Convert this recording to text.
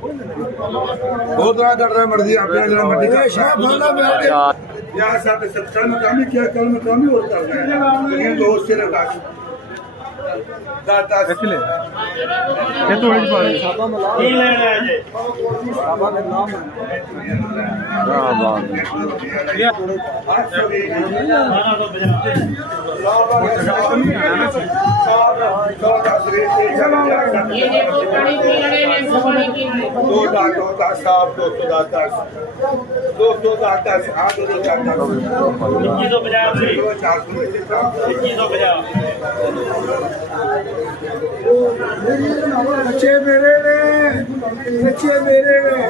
बहुत तरह करता मर्जी आपने जरा मर्जी यार साथ कल मकामी क्या कल मकामी होता है लेकिन दोस्त से रखा दाता ले ये तो एक बार साबा मिला ये ले ले जी साबा का नाम क्या बात ये बच्चे मेरे ने